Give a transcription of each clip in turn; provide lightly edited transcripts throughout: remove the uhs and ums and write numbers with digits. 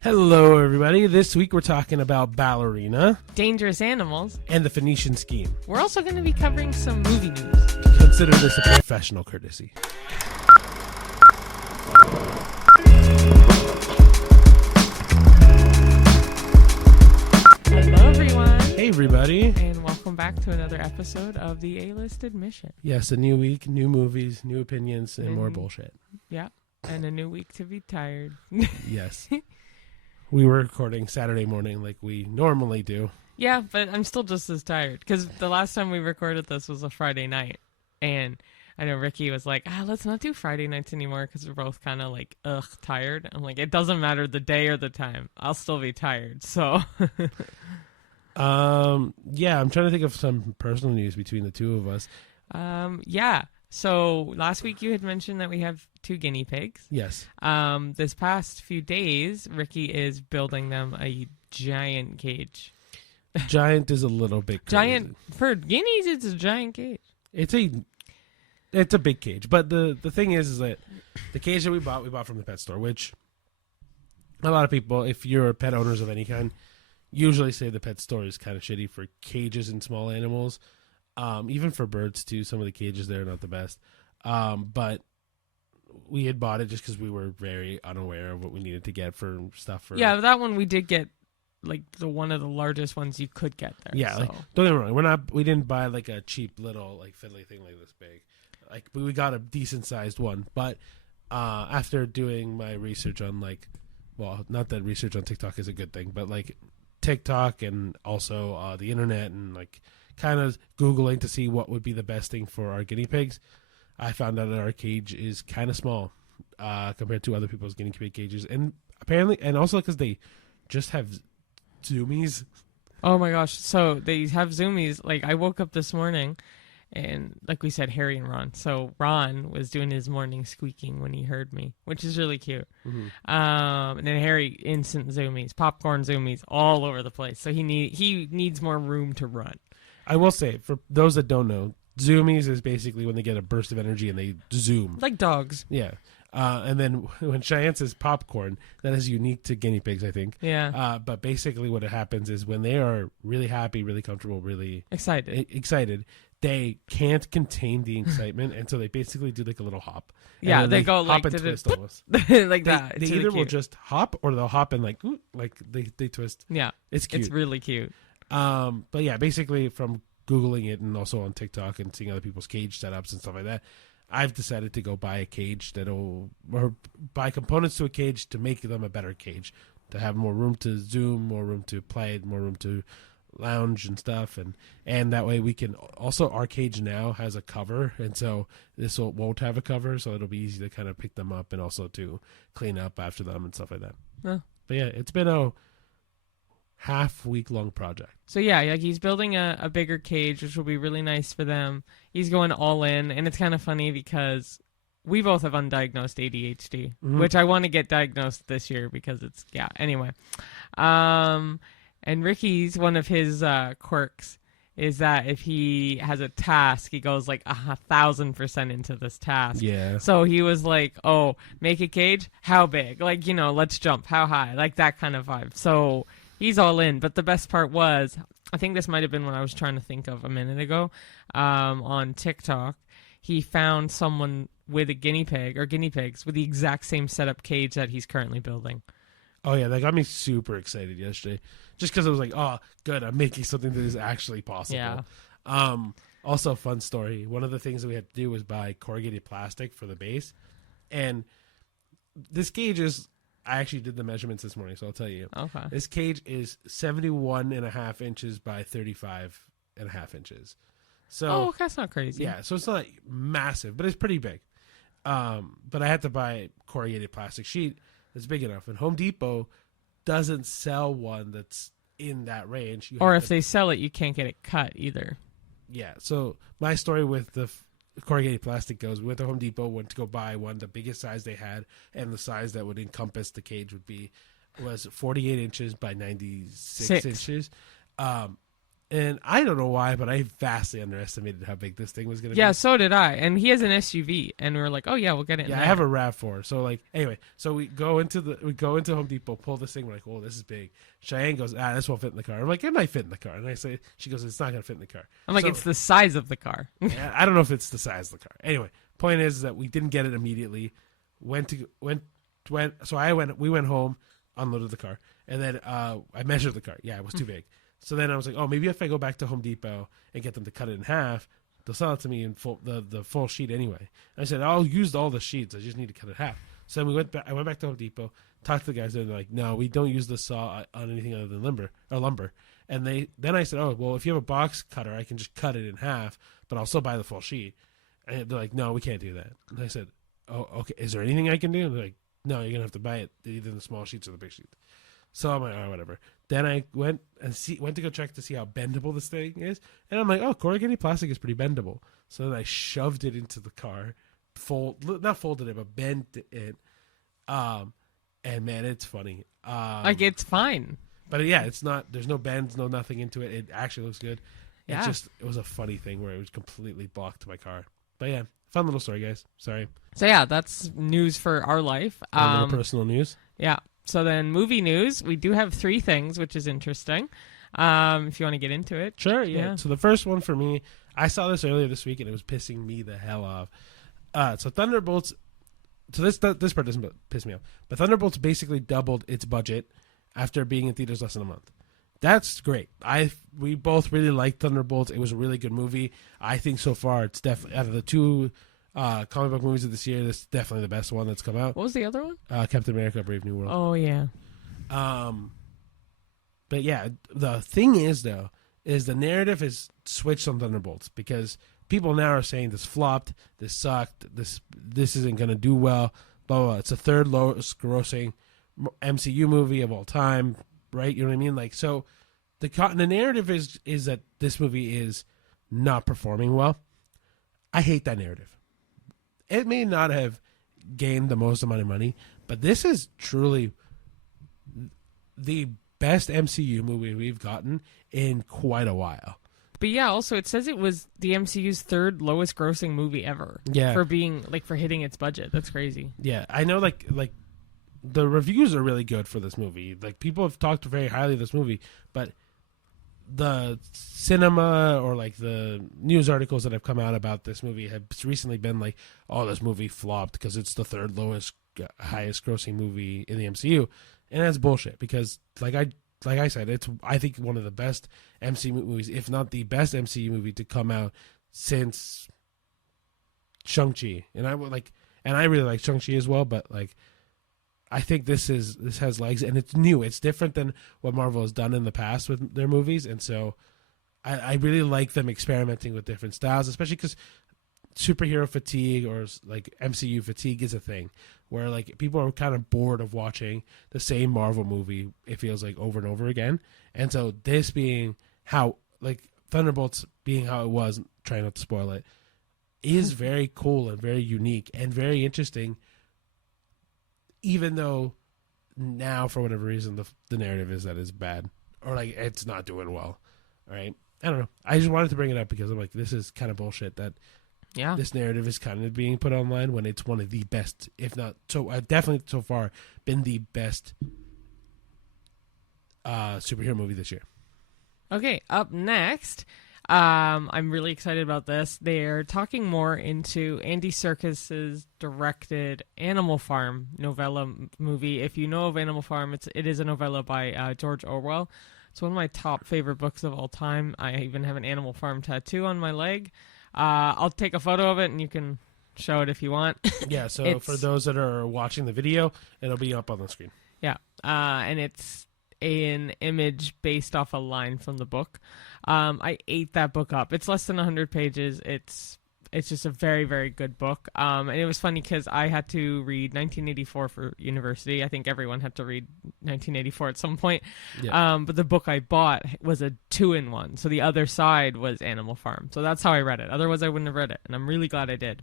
Hello, everybody. This week we're talking about Ballerina Dangerous Animals. and the Phoenician Scheme. We're also going to be covering some movie news. Consider this a professional courtesy. Hello, everyone. Hey, everybody. And welcome back to another episode of the A-List Admission. Yes, a new week, new movies, new opinions, and more bullshit. Yeah, and a new week to be tired. Yes. We were recording Saturday morning like we normally do. Yeah, but I'm still just as tired because the last time we recorded this was a Friday night. And I know Ricky was like, let's not do Friday nights anymore because we're both kind of like, tired. I'm like, it doesn't matter the day or the time. I'll still be tired. So, yeah, I'm trying to think of some personal news between the two of us. yeah. So last week you had mentioned that we have 2 guinea pigs. Yes. This past few days, Ricky is building them a giant cage. Giant is a little bit crazy. Giant for guineas, it's a giant cage. It's a big cage, but the thing is that the cage that we bought from the pet store, which a lot of people, if you're pet owners of any kind, usually say the pet store is kind of shitty for cages and small animals. Even for birds too, some of the cages there are not the best. But we had bought it just because we were very unaware of what we needed to get for stuff. Yeah, that one we did get like one of the largest ones you could get there. Yeah, so. like, don't get me wrong, we didn't buy like a cheap little like fiddly thing like this big. Like we got a decent sized one. But after doing my research on not that research on TikTok is a good thing, but like TikTok and also the internet and like kind of Googling to see what would be the best thing for our guinea pigs, I found out that our cage is kind of small compared to other people's guinea pig cages. And apparently, and also because they just have zoomies. Oh my gosh. So they have zoomies. Like I woke up this morning and like we said, Harry and Ron. So Ron was doing his morning squeaking when he heard me, which is really cute. Mm-hmm. And then Harry, instant zoomies, popcorn zoomies all over the place. So he needs more room to run. I will say, for those that don't know, zoomies is basically when they get a burst of energy and they zoom. Like dogs. Yeah. And then when Cheyenne says popcorn, that is unique to guinea pigs, I think. Yeah. But basically what happens is when they are really happy, really comfortable, really excited, they can't contain the excitement. And so they basically do like a little hop. Yeah, they go hop like and twist almost. like that. They either will just hop or they'll hop and like they twist. Yeah. It's cute. It's really cute. But yeah, basically from Googling it and also on TikTok and seeing other people's cage setups and stuff like that, I've decided to go buy a cage or buy components to a cage to make them a better cage, to have more room to zoom, more room to play, more room to lounge and stuff. And that way we can also, our cage now has a cover. And so this won't have a cover. So it'll be easy to kind of pick them up and also to clean up after them and stuff like that. Huh. But yeah, it's been a half-week-long project. So yeah, like he's building a bigger cage, which will be really nice for them. He's going all in, and it's kind of funny because we both have undiagnosed ADHD, which I want to get diagnosed this year because it's, anyway. And Ricky's, one of his quirks is that if he has a task, he goes like 1,000% into this task. Yeah. So he was like, oh, make a cage? How big? Like, let's jump. How high? Like that kind of vibe. So he's all in, but the best part was, I think this might have been what I was trying to think of a minute ago, on TikTok, he found someone with a guinea pig or guinea pigs with the exact same setup cage that he's currently building. Oh yeah, that got me super excited yesterday, just because I was like, oh, good, I'm making something that is actually possible. Yeah. Also, fun story, one of the things that we had to do was buy corrugated plastic for the base, and this cage is, I actually did the measurements this morning, so I'll tell you. Okay. This cage is 71.5 inches by 35.5 inches. So, that's not crazy. Yeah, so it's not massive, but it's pretty big. But I had to buy corrugated plastic sheet that's big enough. And Home Depot doesn't sell one that's in that range. Or if they sell it, you can't get it cut either. Yeah, so my story with the corrugated plastic goes, we went to Home Depot, went to go buy one, the biggest size they had, and the size that would encompass the cage was 48 inches by 96 inches. And I don't know why, but I vastly underestimated how big this thing was going to be. Yeah, so did I. And he has an SUV, and we were like, oh yeah, we'll get it. Yeah, I have a RAV4. So like, anyway, so we go into Home Depot, pull this thing. We're like, oh, this is big. Cheyenne goes, this won't fit in the car. I'm like, it might fit in the car. And she goes, it's not going to fit in the car. I'm like, it's the size of the car. I don't know if it's the size of the car. Anyway, point is that we didn't get it immediately. We went home, unloaded the car, and then I measured the car. Yeah, it was too big. So then I was like, oh, maybe if I go back to Home Depot and get them to cut it in half, they'll sell it to me in the full sheet anyway. And I said, I'll use all the sheets. I just need to cut it in half. So then I went back to Home Depot, talked to the guys, and they're like, no, we don't use the saw on anything other than lumber. And then I said, oh, well, if you have a box cutter, I can just cut it in half, but I'll still buy the full sheet. And they're like, no, we can't do that. And I said, oh, okay, is there anything I can do? And they're like, no, you're going to have to buy it, either the small sheets or the big sheets. So I'm like, all right, whatever. Then I went to go check to see how bendable this thing is. And I'm like, oh, corrugated plastic is pretty bendable. So then I shoved it into the car, not folded it, but bent it. And man, it's funny. Like, it's fine. But yeah, it's not, there's no bends, no nothing into it. It actually looks good. Yeah. It was a funny thing where it was completely blocked my car. But yeah, fun little story, guys. Sorry. So yeah, that's news for our life. Personal news. Yeah. So then movie news, we do have 3 things, which is interesting. If you want to get into it. Sure, yeah. So the first one for me, I saw this earlier this week and it was pissing me the hell off. So Thunderbolts, so this part doesn't piss me off, but Thunderbolts basically doubled its budget after being in theaters less than a month. That's great. We both really liked Thunderbolts. It was a really good movie. I think so far it's definitely, out of the 2 comic book movies of this year, this is definitely the best one that's come out. What was the other one? Captain America: Brave New World. Oh yeah. But yeah, the thing is though, is the narrative has switched on Thunderbolts because people now are saying this flopped, this sucked, this isn't going to do well, blah, blah, blah. It's the 3rd lowest grossing MCU movie of all time, right? You know what I mean? Like, so the narrative is that this movie is not performing well. I hate that narrative. It may not have gained the most amount of money, but this is truly the best MCU movie we've gotten in quite a while. But yeah, also it says it was the MCU's 3rd lowest grossing movie ever. Yeah. For hitting its budget. That's crazy. Yeah, I know like the reviews are really good for this movie. Like, people have talked very highly of this movie, but the cinema or like the news articles that have come out about this movie have recently been like, oh, this movie flopped because it's the 3rd lowest highest grossing movie in the MCU. And that's bullshit because like I said, it's, I think, one of the best MCU movies, if not the best MCU movie to come out since Shang-Chi. And I really like Shang-Chi as well, but like, I think this has legs, and it's new. It's different than what Marvel has done in the past with their movies, and so I really like them experimenting with different styles, especially because superhero fatigue or like MCU fatigue is a thing where like people are kind of bored of watching the same Marvel movie, it feels like, over and over again. And so this being how, like, Thunderbolts being how it was, trying not to spoil it, is very cool and very unique and very interesting, even though now, for whatever reason, the narrative is that it's bad or like it's not doing well. All right, I don't know. I just wanted to bring it up because I'm like, this is kind of bullshit that this narrative is kind of being put online when it's one of the best, if not so, definitely so far been the best superhero movie this year. Okay, up next, I'm really excited about this. They're talking more into Andy Serkis's directed Animal Farm novella movie. If you know of Animal Farm, it is a novella by George Orwell. It's one of my top favorite books of all time. I even have an Animal Farm tattoo on my leg. I'll take a photo of it and you can show it if you want. Yeah, so for those that are watching the video, it'll be up on the screen. Yeah, and it's an image based off a line from the book. I ate that book up. It's less than 100 pages. It's just a very, very good book. And it was funny because I had to read 1984 for university. I think everyone had to read 1984 at some point. Yeah. But the book I bought was a 2-in-1. So the other side was Animal Farm. So that's how I read it. Otherwise, I wouldn't have read it. And I'm really glad I did.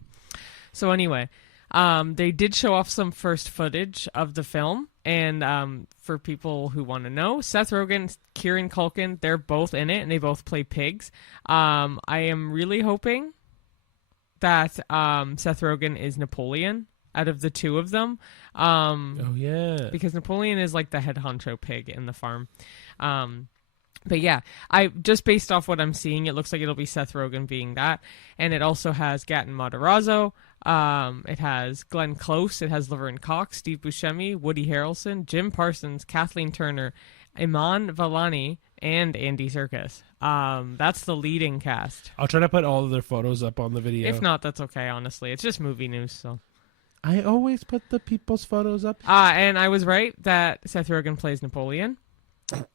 So anyway, they did show off some first footage of the film. And for people who want to know, Seth Rogen, Kieran Culkin, they're both in it, and they both play pigs. I am really hoping that Seth Rogen is Napoleon out of the two of them. Oh, yeah. Because Napoleon is like the head honcho pig in the farm. But yeah, I just based off what I'm seeing, it looks like it'll be Seth Rogen being that. And it also has Gaten Matarazzo. It has Glenn Close. It has Laverne Cox, Steve Buscemi, Woody Harrelson, Jim Parsons, Kathleen Turner, Iman Vellani, and Andy Serkis. That's the leading cast. I'll try to put all of their photos up on the video. If not, that's okay, honestly. It's just movie news, so. I always put the people's photos up. And I was right that Seth Rogen plays Napoleon.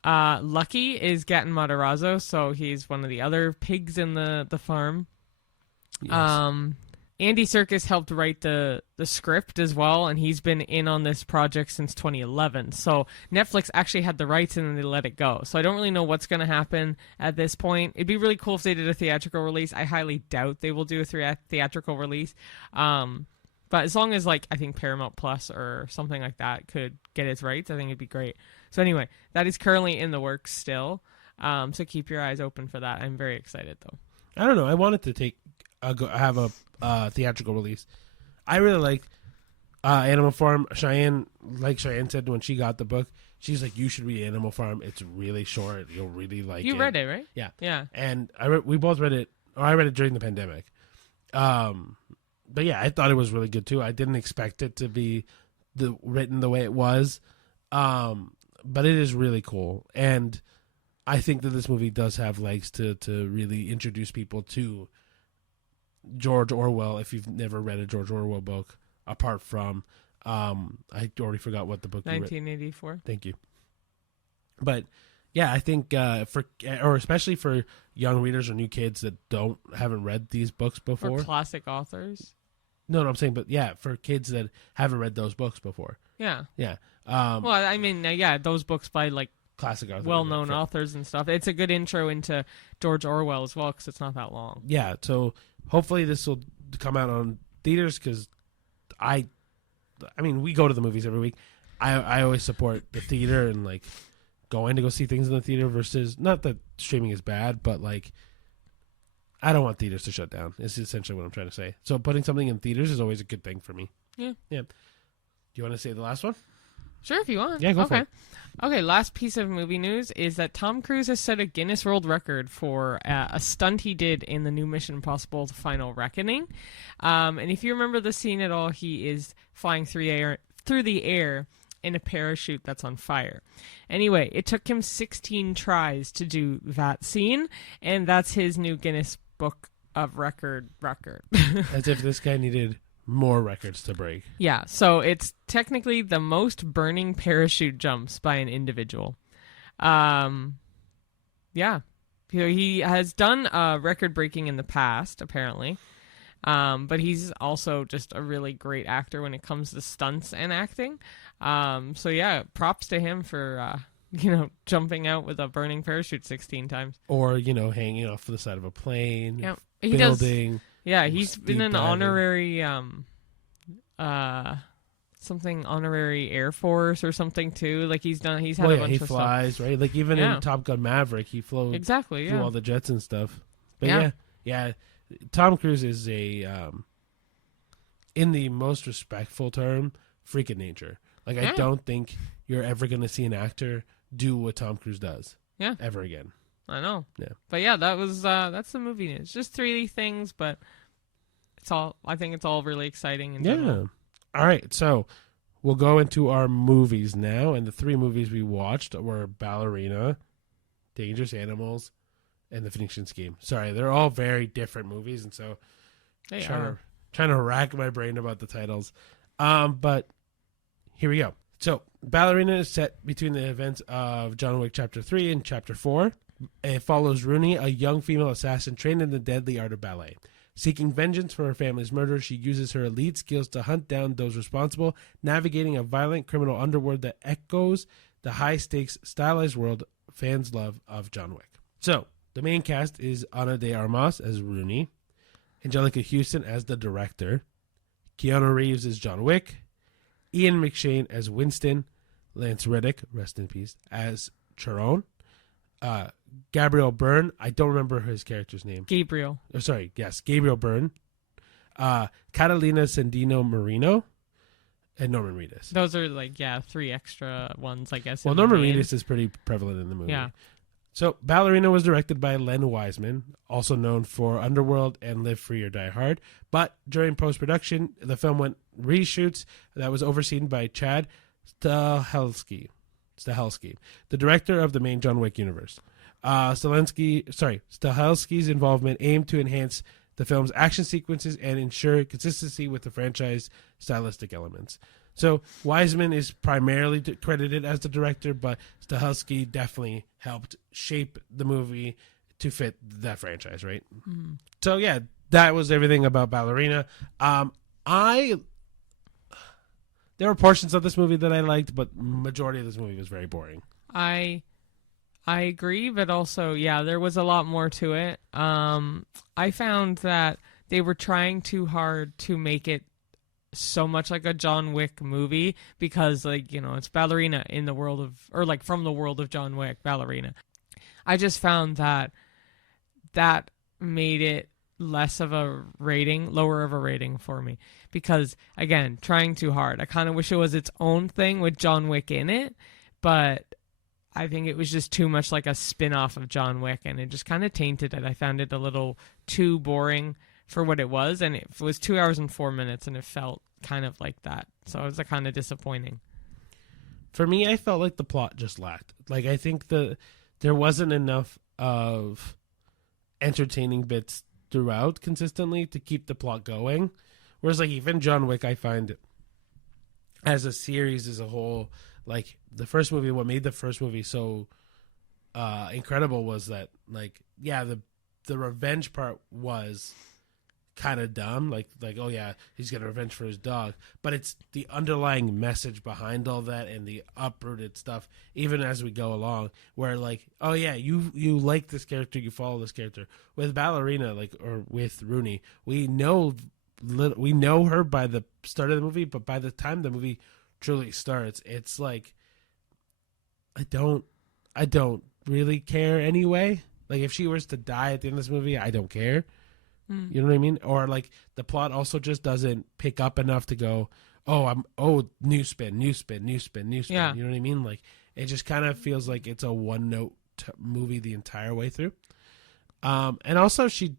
Lucky is Gaten Matarazzo, so he's one of the other pigs in the farm. Yes. Andy Serkis helped write the script as well, and he's been in on this project since 2011. So Netflix actually had the rights, and then they let it go. So I don't really know what's going to happen at this point. It'd be really cool if they did a theatrical release. I highly doubt they will do a theatrical release. But as long as, like, I think Paramount Plus or something like that could get its rights, I think it'd be great. So anyway, that is currently in the works still. So keep your eyes open for that. I'm very excited, though. I don't know. I wanted to have a theatrical release. I really like Animal Farm. Cheyenne, like Cheyenne said when she got the book, she's like, you should read Animal Farm. It's really short. You'll really like it. You read it, right? Yeah. Yeah. And we both read it, or I read it during the pandemic. But yeah, I thought it was really good too. I didn't expect it to be written the way it was. But it is really cool. And I think that this movie does have legs to really introduce people to George Orwell, if you've never read a George Orwell book, apart from, I already forgot what the book 1984. Thank you. But yeah, I think especially for young readers or new kids that haven't read these books before. Or classic authors. No, I'm saying, but yeah, for kids that haven't read those books before. Yeah. Yeah. Well, I mean, yeah, those books by like classic authors, well-known authors and stuff. It's a good intro into George Orwell as well because it's not that long. Yeah, so hopefully this will come out on theaters because I mean, we go to the movies every week. I always support the theater and like going to go see things in the theater versus, not that streaming is bad, but like I don't want theaters to shut down. Is essentially what I'm trying to say. So putting something in theaters is always a good thing for me. Yeah. Yeah. Do you want to say the last one? Sure, if you want. Yeah, go for it. Okay, last piece of movie news is that Tom Cruise has set a Guinness World Record for a stunt he did in the new Mission Impossible: The Final Reckoning. And if you remember the scene at all, he is flying through the air in a parachute that's on fire. Anyway, it took him 16 tries to do that scene, and that's his new Guinness Book of Record. As if this guy needed more records to break. Yeah, so it's technically the most burning parachute jumps by an individual. Yeah. He has done record breaking in the past, apparently. But he's also just a really great actor when it comes to stunts and acting. So yeah, props to him for jumping out with a burning parachute 16 times. Or, hanging off the side of a plane, yeah. building. Yeah, he's been an diving. honorary something honorary Air Force or something too. Like he's had a bunch of stuff. He flies, right? Like even in Top Gun Maverick, he flew exactly through all the jets and stuff. But yeah, Tom Cruise is a in the most respectful term, freak of nature. Like I don't think you're ever going to see an actor do what Tom Cruise does. Yeah, ever again. I know. Yeah. But yeah, that's the movie news. Just 3 things, but I think it's all really exciting in general. All right, so we'll go into our movies now, and the 3 movies we watched were Ballerina, Dangerous Animals, and The Phoenician Scheme. Sorry, they're all very different movies, and so trying to rack my brain about the titles. But here we go. So Ballerina is set between the events of John Wick Chapter 3 and Chapter 4. It follows Rooney, a young female assassin trained in the deadly art of ballet. Seeking vengeance for her family's murder, she uses her elite skills to hunt down those responsible, navigating a violent criminal underworld that echoes the high-stakes, stylized world fans love of John Wick. So, the main cast is Ana de Armas as Rooney, Angelica Houston as the director, Keanu Reeves as John Wick, Ian McShane as Winston, Lance Reddick, rest in peace, as Chiron. Gabriel Byrne, I don't remember his character's name. Gabriel. Oh, sorry, yes, Gabriel Byrne. Catalina Sandino Marino, and Norman Reedus. Those are like, 3 extra ones, I guess. Well, Norman Reedus is pretty prevalent in the movie. Yeah. So, Ballerina was directed by Len Wiseman, also known for Underworld and Live Free or Die Hard. But during post-production, the film went reshoots that was overseen by Chad Stahelski, the director of the main John Wick universe. Stahelski's involvement aimed to enhance the film's action sequences and ensure consistency with the franchise stylistic elements. So Wiseman is primarily credited as the director, but Stahelski definitely helped shape the movie to fit that franchise, right? Mm. So yeah, that was everything about Ballerina. There were portions of this movie that I liked, but majority of this movie was very boring. I agree, but also, there was a lot more to it. I found that they were trying too hard to make it so much like a John Wick movie because, it's Ballerina in the world of, or from the world of John Wick, Ballerina. I just found that made it lower of a rating for me because, again, trying too hard. I kind of wish it was its own thing with John Wick in it, but I think it was just too much like a spin-off of John Wick, and it just kind of tainted it. I found it a little too boring for what it was, and it was 2 hours and 4 minutes, and it felt kind of like that. So it was kind of disappointing. For me, I felt like the plot just lacked. I think there wasn't enough of entertaining bits throughout consistently to keep the plot going. Whereas, even John Wick, I find as a series as a whole, the first movie, what made the first movie so incredible was that, the revenge part was kind of dumb. Oh yeah, he's getting revenge for his dog. But it's the underlying message behind all that and the uprooted stuff, even as we go along, where oh yeah, you like this character, you follow this character. With Ballerina, or with Rooney, we know her by the start of the movie, but by the time the movie truly starts, it's I don't really care anyway. If she was to die at the end of this movie, I don't care. Mm. You know what I mean? Or the plot also just doesn't pick up enough to go, new spin. Yeah. You know what I mean? It just kind of feels like it's a one-note movie the entire way through. And also she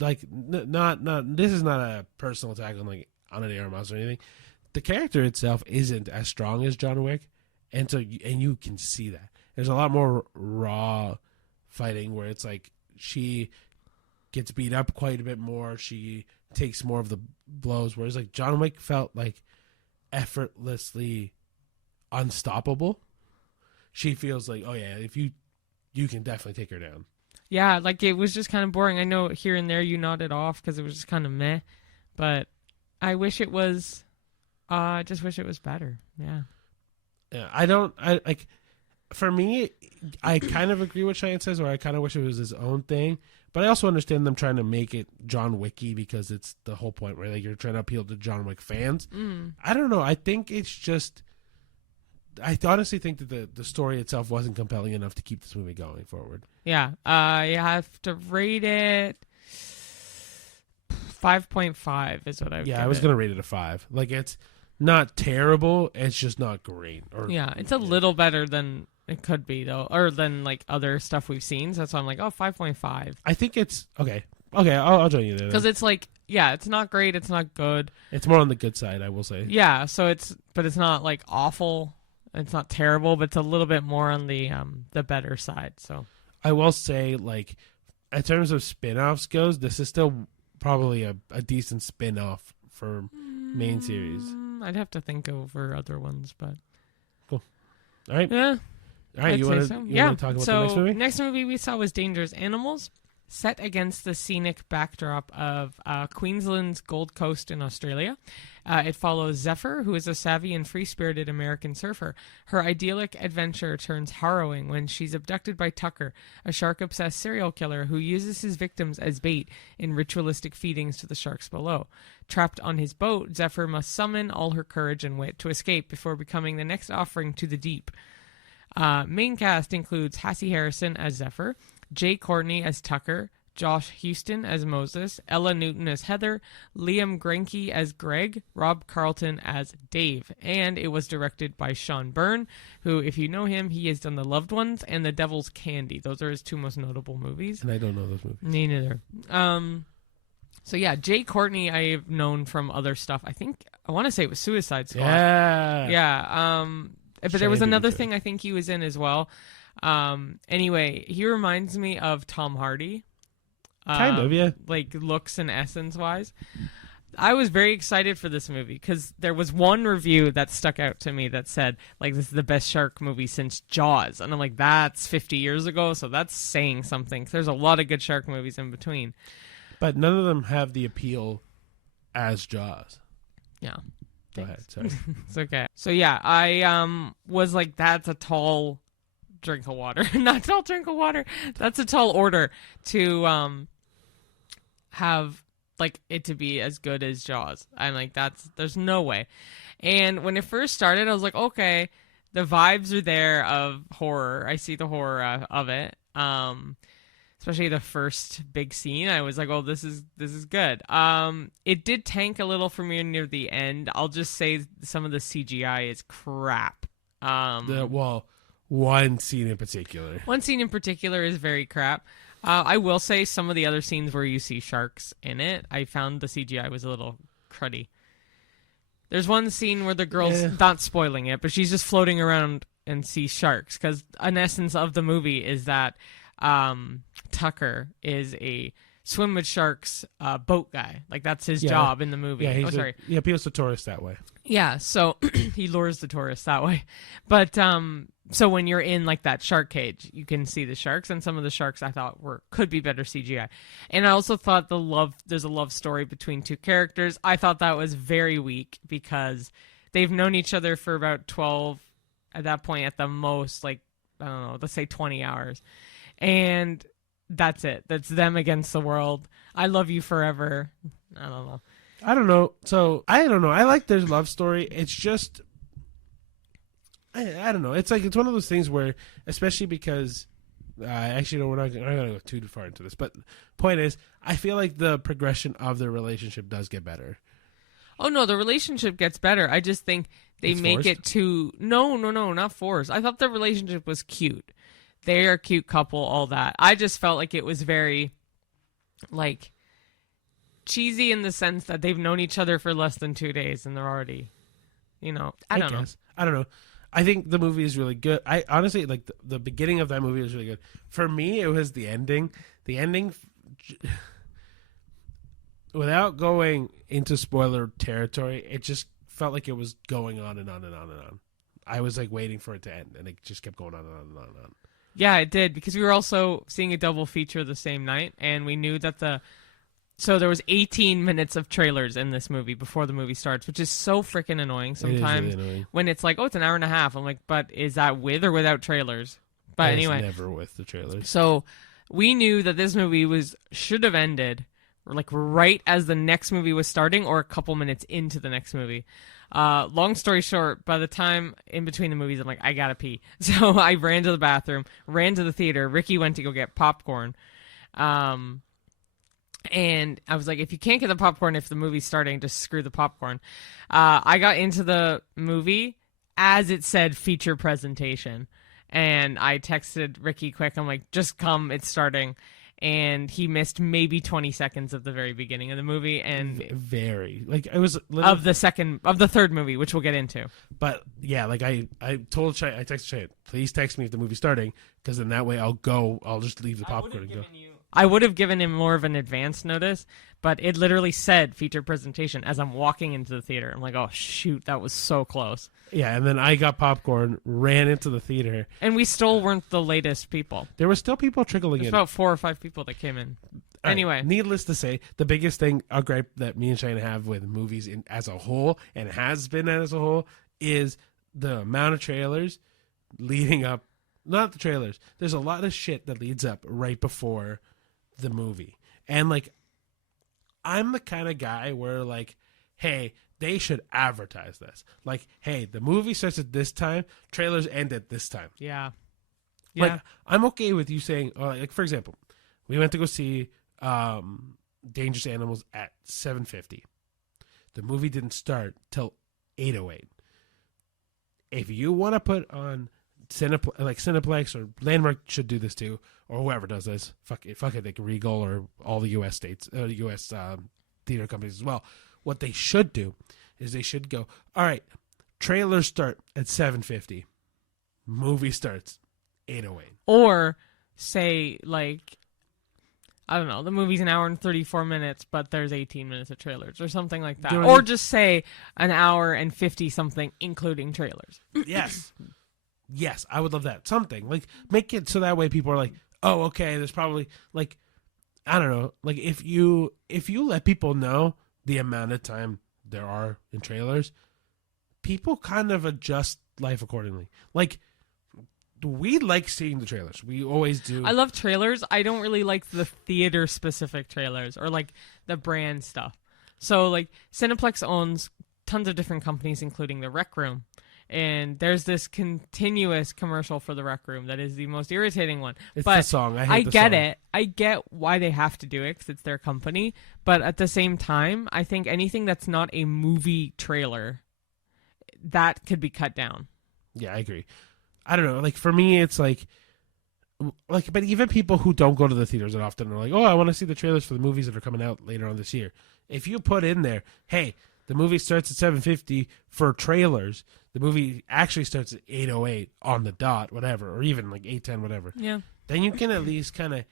not this is not a personal attack on Ana de Armas or anything. The character itself isn't as strong as John Wick, and you can see that. There's a lot more raw fighting where it's she gets beat up quite a bit more. She takes more of the blows, whereas John Wick felt effortlessly unstoppable. She feels oh yeah, if you can definitely take her down. Yeah, it was just kind of boring. I know here and there you nodded off because it was just kind of meh, but I wish it was. I just wish it was better. Yeah. Yeah, for me, I kind of agree with Cheyenne says, or I kind of wish it was his own thing. But I also understand them trying to make it John Wicky because it's the whole point where you're trying to appeal to John Wick fans. Mm. I don't know. I think it's just. I honestly think that the story itself wasn't compelling enough to keep this movie going forward. Yeah. You have to rate it 5.5 is what I would give I was going to rate it a 5. It's not terrible. It's just not great. It's a little better than it could be, though, or than other stuff we've seen. So that's why I'm 5.5. I think it's okay. Okay, I'll join you there. Because it's it's not great. It's not good. It's more on the good side, I will say. Yeah. So it's not awful. It's not terrible, but it's a little bit more on the better side. So I will say, in terms of spin-offs goes, this is still probably a decent spin-off for main series. I'd have to think over other ones, but cool. All right. Yeah. All right. You want to talk about the next movie? Next movie we saw was Dangerous Animals. Set against the scenic backdrop of Queensland's Gold Coast in Australia, it follows Zephyr, who is a savvy and free-spirited American surfer. Her idyllic adventure turns harrowing when she's abducted by Tucker, a shark-obsessed serial killer who uses his victims as bait in ritualistic feedings to the sharks below. Trapped on his boat, Zephyr must summon all her courage and wit to escape before becoming the next offering to the deep. Main cast includes Hassie Harrison as Zephyr, Jay Courtney as Tucker, Josh Houston as Moses, Ella Newton as Heather, Liam Grenke as Greg, Rob Carlton as Dave. And it was directed by Sean Byrne, who, if you know him, he has done The Loved Ones and The Devil's Candy. Those are his two most notable movies. And I don't know those movies. Me neither. So yeah, Jay Courtney I've known from other stuff. I want to say it was Suicide Squad. Yeah. Yeah. But there was another thing I think he was in as well. Anyway, he reminds me of Tom Hardy. Kind of, yeah. Like looks and essence wise. I was very excited for this movie because there was one review that stuck out to me that said, like, this is the best shark movie since Jaws. And I'm like, that's 50 years ago, so that's saying something. There's a lot of good shark movies in between. But none of them have the appeal as Jaws. Yeah. Go ahead, sorry. It's okay. So yeah, I was like, that's a tall drink of water. Not tall drink of water. That's a tall order to have like it to be as good as Jaws. I'm like, there's no way. And when it first started, I was like, okay, the vibes are there of horror. I see the horror of it. Especially the first big scene. I was like, oh, this is good. It did tank a little for me near the end. I'll just say some of the CGI is crap. One scene in particular. One scene in particular is very crap. I will say some of the other scenes where you see sharks in it, I found the CGI was a little cruddy. There's one scene where the girl's not spoiling it, but she's just floating around and sees sharks. Because an essence of the movie is that Tucker is a swim with sharks boat guy. Like, that's his job in the movie. Yeah, he appeals to tourists that way. Yeah, so he lures the tourists that way. But so when you're in like that shark cage, you can see the sharks, and some of the sharks I thought could be better CGI. And I also thought there's a love story between two characters. I thought that was very weak because they've known each other for about 12 at that point at the most, like, I don't know, let's say 20 hours. And that's it. That's them against the world. I love you forever. I don't know. I don't know. So, I don't know. I like their love story. It's just, I don't know. It's like, it's one of those things where, especially because, actually, no, we're not going to go too far into this. But point is, I feel like the progression of their relationship does get better. Oh, no, the relationship gets better. I just think they make forced? It too... No, not forced. I thought the relationship was cute. They're a cute couple, all that. I just felt like it was very, like, cheesy in the sense that they've known each other for less than 2 days and they're already, I don't know. I don't know. I think the movie is really good. I honestly, like, the beginning of that movie was really good. For me, it was the ending. The ending, without going into spoiler territory, it just felt like it was going on and on and on and on. I was, like, waiting for it to end, and it just kept going on and on and on and on. Yeah, it did, because we were also seeing a double feature the same night, and we knew that so there was 18 minutes of trailers in this movie before the movie starts, which is so freaking annoying sometimes. Really annoying. When it's like, oh, it's an hour and a half. I'm like, but is that with or without trailers? But anyway. Never with the trailers. So we knew that this movie should have ended like right as the next movie was starting or a couple minutes into the next movie. Long story short, by the time in between the movies, I'm like, I gotta pee. So I ran to the bathroom, ran to the theater. Ricky went to go get popcorn. And I was like, if you can't get the popcorn if the movie's starting, just screw the popcorn. I got into the movie as it said feature presentation. And I texted Ricky quick. I'm like, just come, it's starting. And he missed maybe 20 seconds of the very beginning of the movie. And it was of the third movie, which we'll get into. But yeah, like I texted Cheyenne, please text me if the movie's starting, because then that way I'll just leave the popcorn and go. I would have given him more of an advance notice, but it literally said feature presentation as I'm walking into the theater. I'm like, oh, shoot, that was so close. Yeah, and then I got popcorn, ran into the theater. And we still weren't the latest people. There were still people trickling There's in. about 4 or 5 people that came in. Anyway. Right. Needless to say, the biggest thing, a gripe that me and Cheyenne have with movies as a whole, and has been as a whole, is the amount of trailers leading up. Not the trailers. There's a lot of shit that leads up right before the movie. And, like, I'm the kind of guy where, like, hey, they should advertise this. Like, hey, the movie starts at this time, trailers end at this time. Yeah. Like, I'm okay with you saying, like, for example, we went to go see Dangerous Animals at 7:50. The movie didn't start till 8:08. If you want to put on Cineplex or Landmark should do this too, or whoever does this. Fuck it, like Regal or all the U.S. states, U.S. Theater companies as well. What they should do is they should go, all right, trailers start at 7:50, movie starts 8:08, or say like, I don't know, the movie's an hour and 34 minutes, but there's 18 minutes of trailers or something like that, or just say an hour and 50 something including trailers. Yes, I would love that. Something like make it so that way people are like, oh, okay, there's probably like, I don't know, like if you let people know the amount of time there are in trailers, people kind of adjust life accordingly. Like, we like seeing the trailers. We always do. I love trailers. I don't really like the theater specific trailers or like the brand stuff. So like Cineplex owns tons of different companies, including the Rec Room. And there's this continuous commercial for the Rec Room that is the most irritating one. It's but the song. I get it. I get why they have to do it because it's their company. But at the same time, I think anything that's not a movie trailer, that could be cut down. Yeah, I agree. I don't know. Like, for me, it's like, but even people who don't go to the theaters that often are like, oh, I want to see the trailers for the movies that are coming out later on this year. If you put in there, hey, the movie starts at 7:50 for trailers. The movie actually starts at 8:08 on the dot, whatever, or even like 8:10, whatever. Yeah. Then you can at least kind of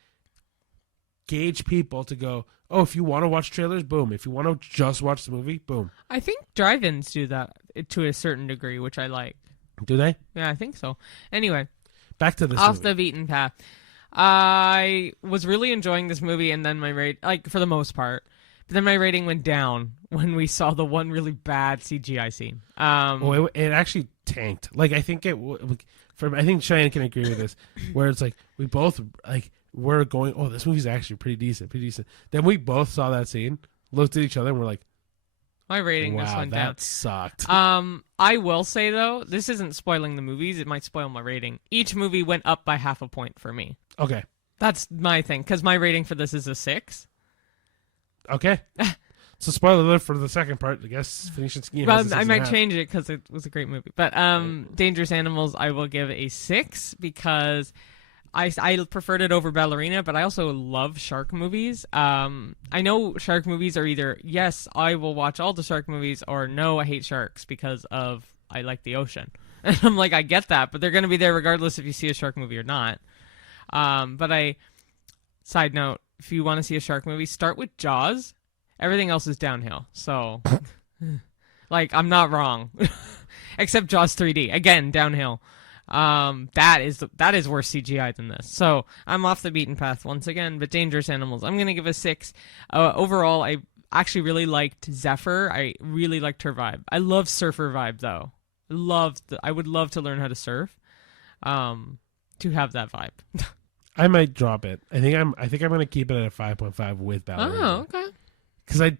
gauge people to go, oh, if you want to watch trailers, boom. If you want to just watch the movie, boom. I think drive-ins do that to a certain degree, which I like. Do they? Yeah, I think so. Anyway. Back to this Off movie. the beaten path. I was really enjoying this movie, and then my rate, like, for the most part. But then my rating went down when we saw the one really bad CGI scene. It actually tanked. Like, I think I think Cheyenne can agree with this, where it's like we both like we're going, oh, this movie's actually pretty decent. Then we both saw that scene, looked at each other, and we're like, my rating just went down. That sucked. I will say though, this isn't spoiling the movies. It might spoil my rating. Each movie went up by 0.5 point for me. Okay, that's my thing because my rating for this is a 6. Okay. So spoiler alert for the second part, I guess. Phoenician Scheme. Well, I might change it because it was a great movie. But Dangerous Animals, I will give a 6 because I preferred it over Ballerina, but I also love shark movies. I know shark movies are either, yes, I will watch all the shark movies, or no, I hate sharks because I like the ocean. And I'm like, I get that, but they're going to be there regardless if you see a shark movie or not. Side note, if you want to see a shark movie, start with Jaws. Everything else is downhill. So, like, I'm not wrong. Except Jaws 3D. Again, downhill. That is worse CGI than this. So, I'm off the beaten path once again, but Dangerous Animals, I'm going to give a 6. Overall, I actually really liked Zephyr. I really liked her vibe. I love surfer vibe, though. I would love to learn how to surf. To have that vibe. I might drop it. I think I'm going to keep it at a 5.5 with Ballerina. Oh, okay. Because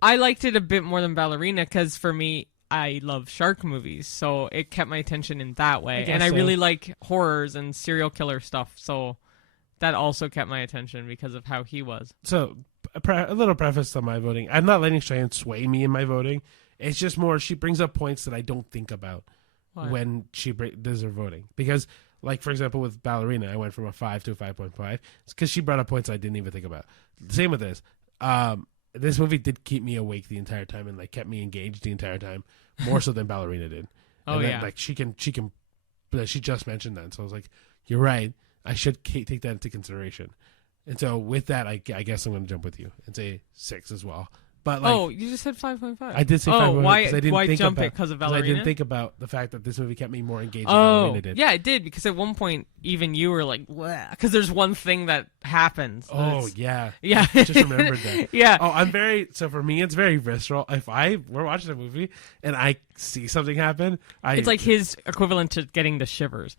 I liked it a bit more than Ballerina because for me, I love shark movies, so it kept my attention in that way. And I really like horrors and serial killer stuff, so that also kept my attention because of how he was. So a little preface on my voting. I'm not letting Cheyenne sway me in my voting. It's just more she brings up points that I don't think about when she does her voting. Because, like, for example, with Ballerina, I went from a 5 to a 5.5. It's because she brought up points I didn't even think about. Same with this. This movie did keep me awake the entire time and like kept me engaged the entire time, more so than Ballerina did. And then, like she just mentioned that, so I was like, "You're right. I should take that into consideration." And so with that, I guess I'm going to jump with you and say 6 as well. But like, you just said 5.5. I did say 5.5. Oh, why jump about, it? Because of I Ballerina? didn't think about the fact that this movie kept me more engaged than Ballerina did. Yeah, it did. Because at one point, even you were like, because there's one thing that happens. Oh, yeah. Yeah. I just remembered that. Yeah. Oh, so for me, it's very visceral. If we're watching a movie and I see something happen, it's like his equivalent to getting the shivers.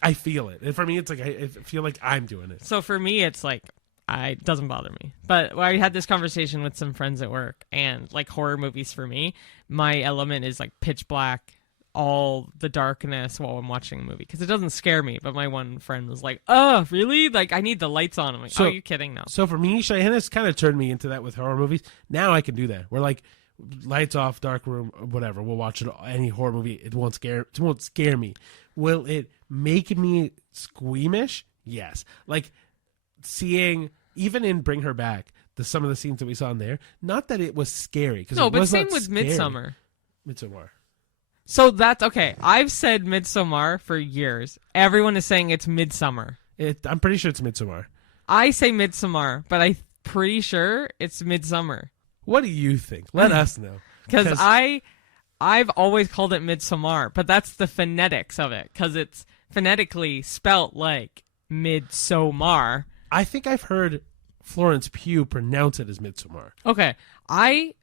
I feel it. And for me, it's like I feel like I'm doing it. So for me, it's like, it doesn't bother me. But I had this conversation with some friends at work, and like horror movies for me, my element is like pitch black, all the darkness while I'm watching a movie, because it doesn't scare me. But my one friend was like, "Oh, really? Like I need the lights on." I'm like, "Oh, are you kidding now?" So for me, Cheyenne has kind of turned me into that with horror movies. Now I can do that. We're like, lights off, dark room, whatever. We'll watch it. Any horror movie, it won't scare me. Will it make me squeamish? Yes. Like seeing. Even in Bring Her Back, some of the scenes that we saw in there, not that it was scary. No, but same with Midsommar. Midsommar. So that's okay. I've said Midsommar for years. Everyone is saying it's Midsummer. I'm pretty sure it's Midsommar. I say Midsommar, but I'm pretty sure it's Midsummer. What do you think? Let us know. Because I've always called it Midsommar, but that's the phonetics of it, because it's phonetically spelt like Midsommar. I think I've heard Florence Pugh pronounce it as Midsommar. Okay. I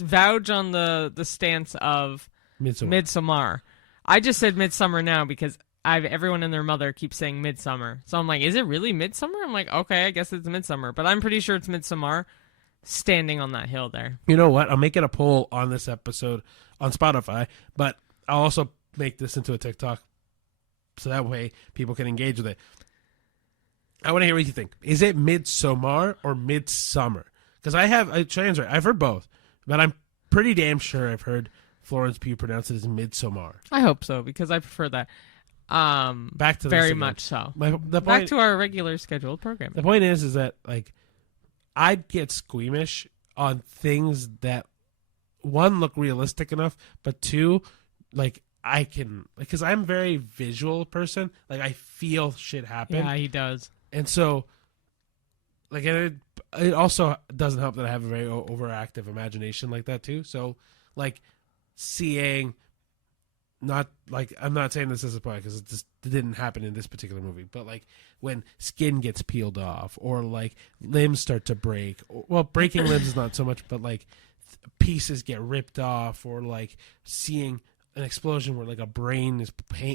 vouch on the stance of Midsommar. I just said Midsummer now because everyone and their mother keeps saying Midsummer. So I'm like, is it really Midsummer? I'm like, okay, I guess it's Midsummer. But I'm pretty sure it's Midsommar standing on that hill there. You know what? I'll make it a poll on this episode on Spotify, but I'll also make this into a TikTok so that way people can engage with it. I want to hear what you think. Is it Midsommar or Midsummer? Because Cheyenne's right. I've heard both, but I'm pretty damn sure I've heard Florence Pugh pronounce it as Midsommar. I hope so, because I prefer that. Back to this very again. much so. Back to our regular scheduled program. The point is that like I'd get squeamish on things that one look realistic enough, but two, like I can, because I'm a very visual person. Like I feel shit happen. Yeah, he does. And so, like, it also doesn't help that I have a very overactive imagination like that, too. So, like, seeing, not, like, I'm not saying this as a point because it didn't happen in this particular movie, but, like, when skin gets peeled off or, like, limbs start to break. Well, breaking limbs is not so much, but, like, pieces get ripped off or, like, seeing an explosion where, like, a brain is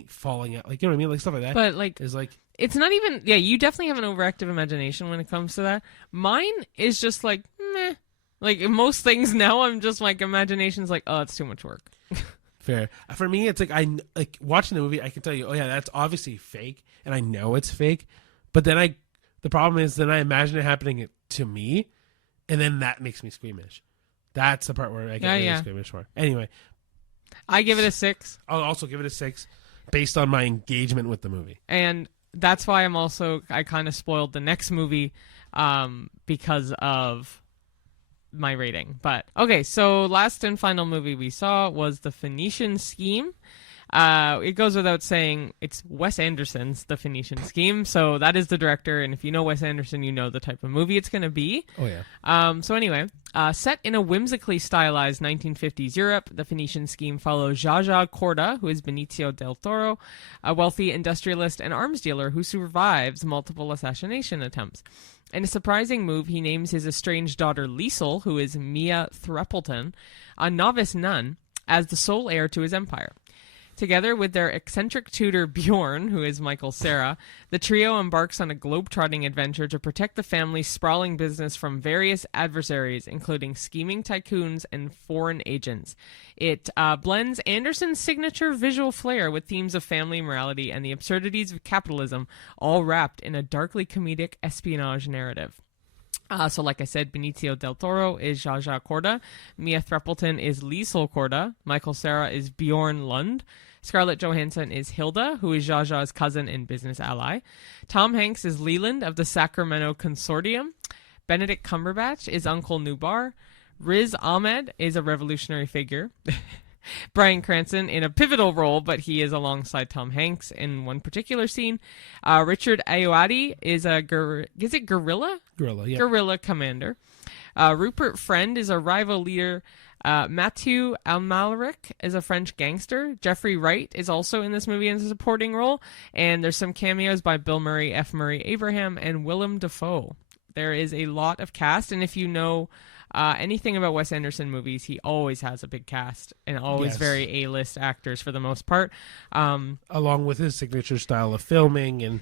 falling out. Like, you know what I mean? Like, stuff like that. But, like, is like... It's not even... Yeah, you definitely have an overactive imagination when it comes to that. Mine is just like, meh. Like, most things now, I'm just like, imagination's like, oh, it's too much work. Fair. For me, it's like, watching the movie, I can tell you, oh, yeah, that's obviously fake, and I know it's fake. But then the problem is then I imagine it happening to me, and then that makes me squeamish. That's the part where I get really squeamish for. Anyway. I give it a 6. I'll also give it a 6 based on my engagement with the movie. And that's why I kind of spoiled the next movie because of my rating. But okay, so last and final movie we saw was The Phoenician Scheme. It goes without saying it's Wes Anderson's The Phoenician Scheme, so that is the director, and if you know Wes Anderson, you know the type of movie it's going to be. Oh, yeah. So anyway, set in a whimsically stylized 1950s Europe, The Phoenician Scheme follows Zsa Corda, who is Benicio del Toro, a wealthy industrialist and arms dealer who survives multiple assassination attempts. In a surprising move, he names his estranged daughter Liesl, who is Mia Threppleton, a novice nun, as the sole heir to his empire. Together with their eccentric tutor Bjorn, who is Michael Cera, the trio embarks on a globe-trotting adventure to protect the family's sprawling business from various adversaries, including scheming tycoons and foreign agents. It blends Anderson's signature visual flair with themes of family morality and the absurdities of capitalism, all wrapped in a darkly comedic espionage narrative. So like I said, Benicio del Toro is Zsa Corda, Mia Threppleton is Liesl Corda, Michael Cera is Bjorn Lund, Scarlett Johansson is Hilda, who is Zsa's cousin and business ally, Tom Hanks is Leland of the Sacramento Consortium, Benedict Cumberbatch is Uncle Nubar, Riz Ahmed is a revolutionary figure, Bryan Cranston in a pivotal role, but he is alongside Tom Hanks in one particular scene. Richard Ayoade is a guerrilla? Gorilla, yeah. Guerrilla commander. Rupert Friend is a rival leader. Mathieu Amalric is a French gangster. Jeffrey Wright is also in this movie in a supporting role. And there's some cameos by Bill Murray, F. Murray Abraham, and Willem Dafoe. There is a lot of cast, and if you know anything about Wes Anderson movies, he always has a big cast and always very A-list actors for the most part. Along with his signature style of filming and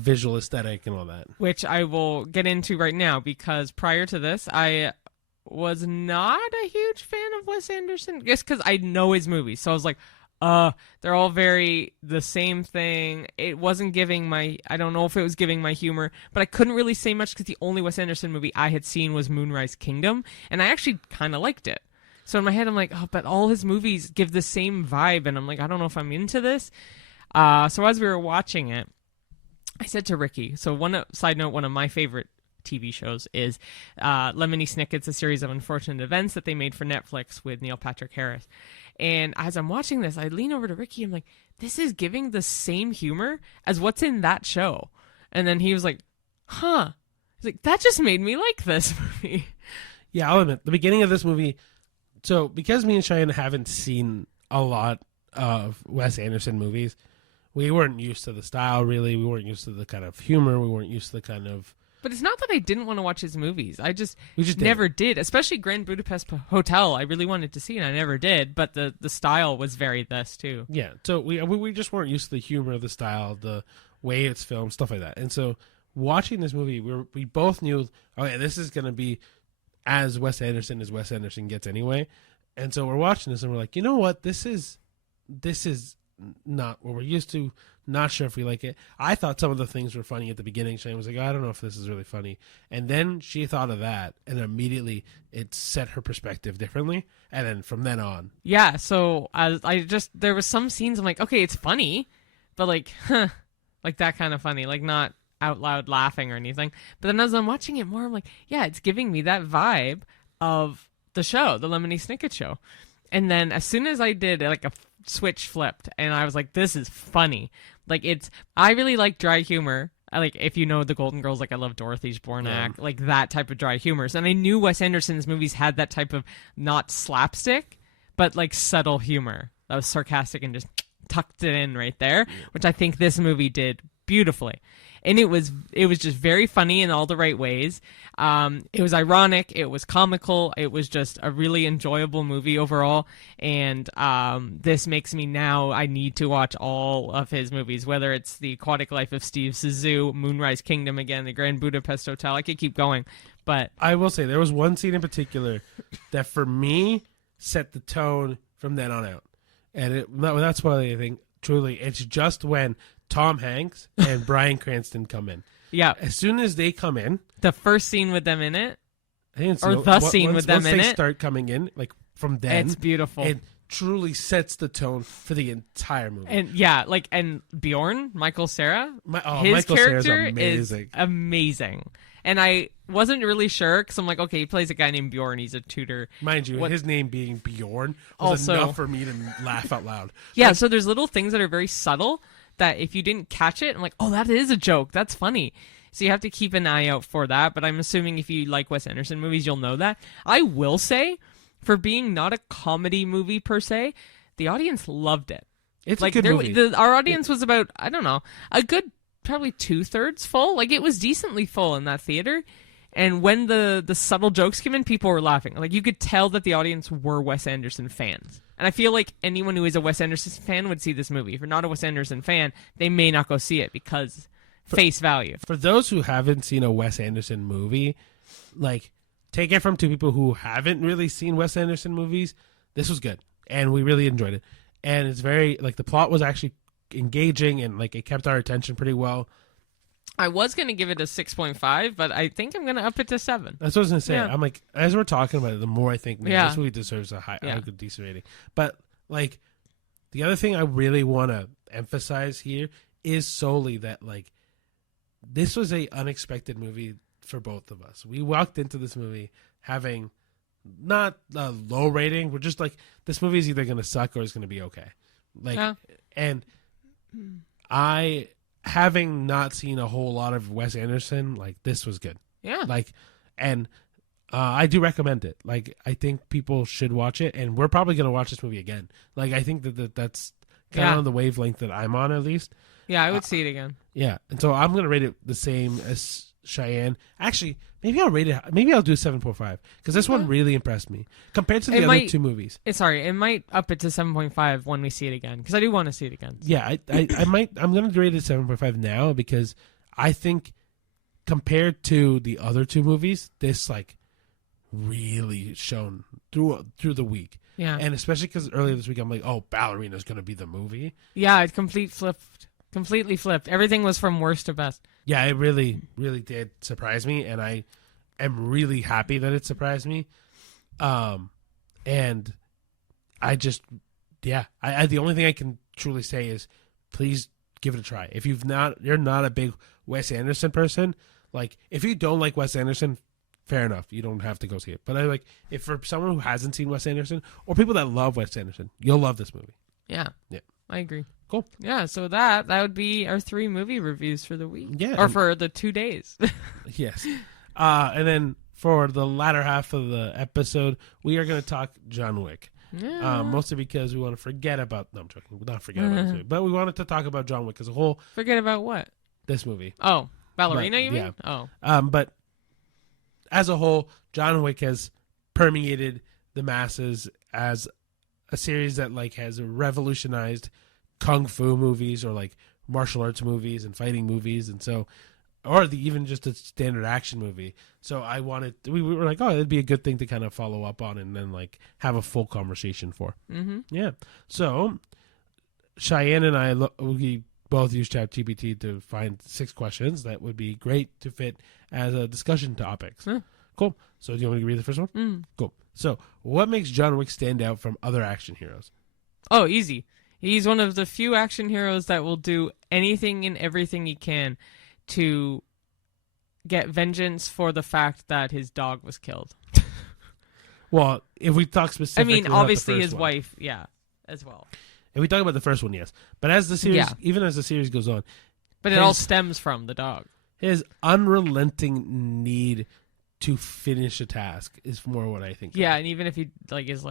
visual aesthetic and all that. Which I will get into right now, because prior to this, I was not a huge fan of Wes Anderson, just because I know his movies. So I was like, they're all very the same thing. It wasn't giving I don't know if it was giving my humor, but I couldn't really say much because the only Wes Anderson movie I had seen was Moonrise Kingdom, and I actually kind of liked it. So in my head, I'm like, but all his movies give the same vibe, and I'm like, I don't know if I'm into this. So as we were watching it, I said to Ricky, side note, one of my favorite TV shows is Lemony Snicket's A Series of Unfortunate Events that they made for Netflix with Neil Patrick Harris. And as I'm watching this, I lean over to Ricky. I'm like, this is giving the same humor as what's in that show. And then he was like, huh. He's like, that just made me like this movie. Yeah, I'll admit, the beginning of this movie, so because me and Cheyenne haven't seen a lot of Wes Anderson movies, we weren't used to the style, really. We weren't used to the kind of humor. We weren't used to the kind of... But it's not that I didn't want to watch his movies. We just never did. Especially Grand Budapest Hotel. I really wanted to see it. I never did. But the style was very this too. Yeah. So we just weren't used to the humor, the style, the way it's filmed, stuff like that. And so watching this movie, we both knew, okay, this is going to be as Wes Anderson gets anyway. And so we're watching this and we're like, you know what? This is not what we're used to. Not sure if we like it. I thought some of the things were funny at the beginning. Shane was like, I don't know if this is really funny. And then she thought of that, and immediately it set her perspective differently. And then from then on. Yeah, so there was some scenes I'm like, okay, it's funny, but like, like that kind of funny, like not out loud laughing or anything. But then as I'm watching it more, I'm like, yeah, it's giving me that vibe of the show, the Lemony Snicket show. And then as soon as I did, like a switch flipped, and I was like, this is funny. Like I really like dry humor. If you know the Golden Girls, like I love Dorothy's Bornak, like that type of dry humor. And I knew Wes Anderson's movies had that type of not slapstick, but like subtle humor that was sarcastic and just tucked it in right there, which I think this movie did beautifully. And it was just very funny in all the right ways. It was ironic. It was comical. It was just a really enjoyable movie overall. And this makes me now, I need to watch all of his movies, whether it's The Aquatic Life of Steve Zissou, Moonrise Kingdom again, The Grand Budapest Hotel. I could keep going. But I will say there was one scene in particular that for me set the tone from then on out. And without spoiling anything, truly, it's just when Tom Hanks and Bryan Cranston come in. Yeah. As soon as they come in, the first scene with them in it, I think it's scene with them in it. Once they start coming in, like from then, it's beautiful. It truly sets the tone for the entire movie. And yeah, and Bjorn, Michael Cera, his Michael character Cera's is amazing. And I wasn't really sure because I'm like, okay, he plays a guy named Bjorn. He's a tutor. Mind you, his name being Bjorn was enough for me to laugh out loud. Yeah, so there's little things that are very subtle that if you didn't catch it, I'm like, oh, that is a joke. That's funny. So you have to keep an eye out for that. But I'm assuming if you like Wes Anderson movies, you'll know that. I will say, for being not a comedy movie per se, the audience loved it. It's like a good movie. Our audience was about, I don't know, a good probably 2/3 full. Like it was decently full in that theater. And when the subtle jokes came in, people were laughing. Like you could tell that the audience were Wes Anderson fans. And I feel like anyone who is a Wes Anderson fan would see this movie. If you're not a Wes Anderson fan, they may not go see it because face value. For those who haven't seen a Wes Anderson movie, like take it from two people who haven't really seen Wes Anderson movies, this was good. And we really enjoyed it. And it's very, like the plot was actually engaging and like it kept our attention pretty well. I was going to give it a 6.5, but I think I'm going to up it to 7. That's what I was going to say. Yeah. I'm like, as we're talking about it, the more I think, man, this movie deserves a good decent rating. But like, the other thing I really want to emphasize here is solely that like, this was a unexpected movie for both of us. We walked into this movie having not a low rating. We're just like, this movie is either going to suck or it's going to be okay. Like, Yeah. and I, having not seen a whole lot of Wes Anderson, like, this was good. Yeah. Like, and I do recommend it. Like, I think people should watch it, and we're probably going to watch this movie again. Like, I think that's kind of on the wavelength that I'm on, at least. Yeah, I would see it again. Yeah, and so I'm going to rate it the same as Cheyenne. Actually, maybe I'll rate it. Maybe I'll do 7.5 because this one really impressed me compared to the other two movies. It might up it to 7.5 when we see it again because I do want to see it again. Yeah, I might. I'm going to rate it 7.5 now because I think compared to the other two movies, this like really shone through the week. Yeah, and especially because earlier this week I'm like, oh, Ballerina is going to be the movie. Yeah, it completely flipped. Everything was from worst to best. Yeah, it really, really did surprise me, and I am really happy that it surprised me. And I just, I the only thing I can truly say is, please give it a try. If you're not a big Wes Anderson person, like if you don't like Wes Anderson, fair enough, you don't have to go see it. But if for someone who hasn't seen Wes Anderson or people that love Wes Anderson, you'll love this movie. Yeah, yeah, I agree. Cool. Yeah, so that would be our 3 movie reviews for the week. Yeah. Or for the 2 days. Yes. And then for the latter half of the episode, we are going to talk John Wick. Yeah. Mostly because we want to forget about... No, I'm joking. Not forget about this movie. But we wanted to talk about John Wick as a whole. Forget about what? This movie. Oh, Ballerina, you mean? Yeah. Oh. But as a whole, John Wick has permeated the masses as a series that like has revolutionized kung fu movies or like martial arts movies and fighting movies, and so, or even just a standard action movie. So we were like, oh, it'd be a good thing to kind of follow up on and then like have a full conversation for. Mm-hmm. Yeah. So Cheyenne and I, we both use ChatGPT to find 6 questions that would be great to fit as a discussion topics. Cool. So do you want me to read the first one? Cool. So what makes John Wick stand out from other action heroes? Oh, easy. He's one of the few action heroes that will do anything and everything he can to get vengeance for the fact that his dog was killed. Well, if we talk specifically, obviously his wife, as well. If we talk about the first one, yes. But as the series, even as the series goes on, but it all stems from the dog. His unrelenting need to finish a task is more what I think. Yeah, and even if he is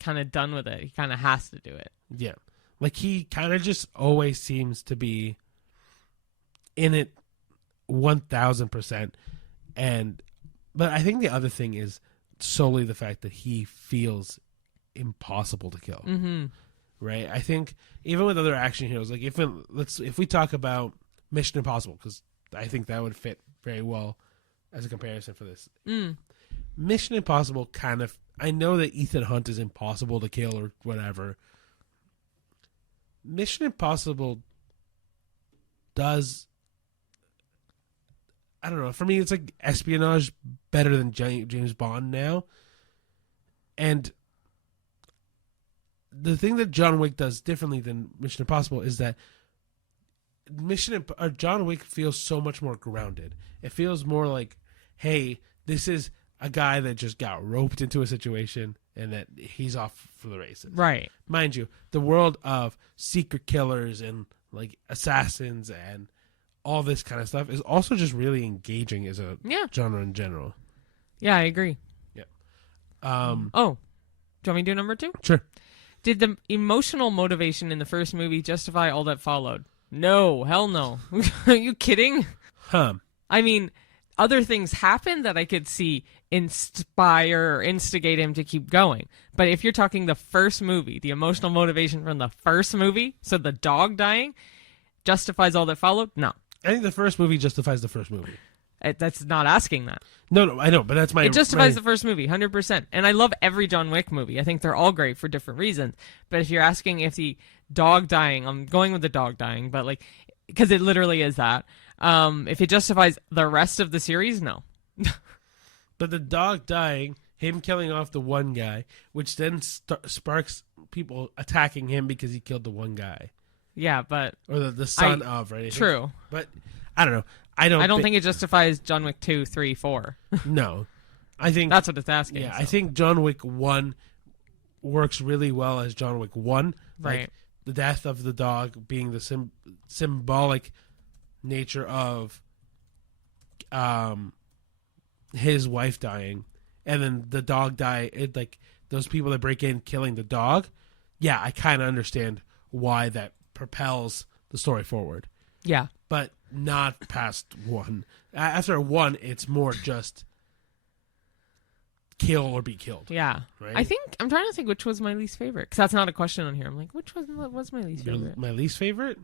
kind of done with it, he kind of has to do it. Yeah. Like, he kind of just always seems to be in it 1,000%. But I think the other thing is solely the fact that he feels impossible to kill. Mm-hmm. Right? I think even with other action heroes, like if we talk about Mission Impossible, because I think that would fit very well as a comparison for this. Mission Impossible kind of, I know that Ethan Hunt is impossible to kill or whatever. Mission Impossible does, I don't know, for me it's like espionage better than James Bond now. And the thing that John Wick does differently than Mission Impossible is that John Wick feels so much more grounded. It feels more like, hey, this is a guy that just got roped into a situation and that he's off for the races. Right. Mind you, the world of secret killers and like assassins and all this kind of stuff is also just really engaging as a genre in general. Yeah, I agree. Yeah. Do you want me to do number 2? Sure. Did the emotional motivation in the first movie justify all that followed? No, hell no. Are you kidding? Huh. I mean, other things happen that I could see inspire or instigate him to keep going. But if you're talking the first movie, the emotional motivation from the first movie, so the dog dying, justifies all that followed? No. I think the first movie justifies the first movie. That's not asking that. No, I know, but that's my... It justifies the first movie, 100%. And I love every John Wick movie. I think they're all great for different reasons. But if you're asking if the dog dying, I'm going with the dog dying, but because it literally is that. If it justifies the rest of the series, no. But the dog dying, him killing off the one guy, which then sparks people attacking him because he killed the one guy. Yeah, but... Or the son of, right? True. But, I don't know. I don't think it justifies John Wick 2, 3, 4. No. I think that's what it's asking. Yeah, so. I think John Wick 1 works really well as John Wick 1. Like, Right. the death of the dog being the symbolic nature of his wife dying, and then the dog die. It, like, those people that break in killing the dog. Yeah, I kind of understand why that propels the story forward. Yeah. But not past 1. After 1, it's more just kill or be killed. Yeah. Right? I think I'm trying to think which was my least favorite, because that's not a question on here. I'm like, which was my least favorite? My least favorite?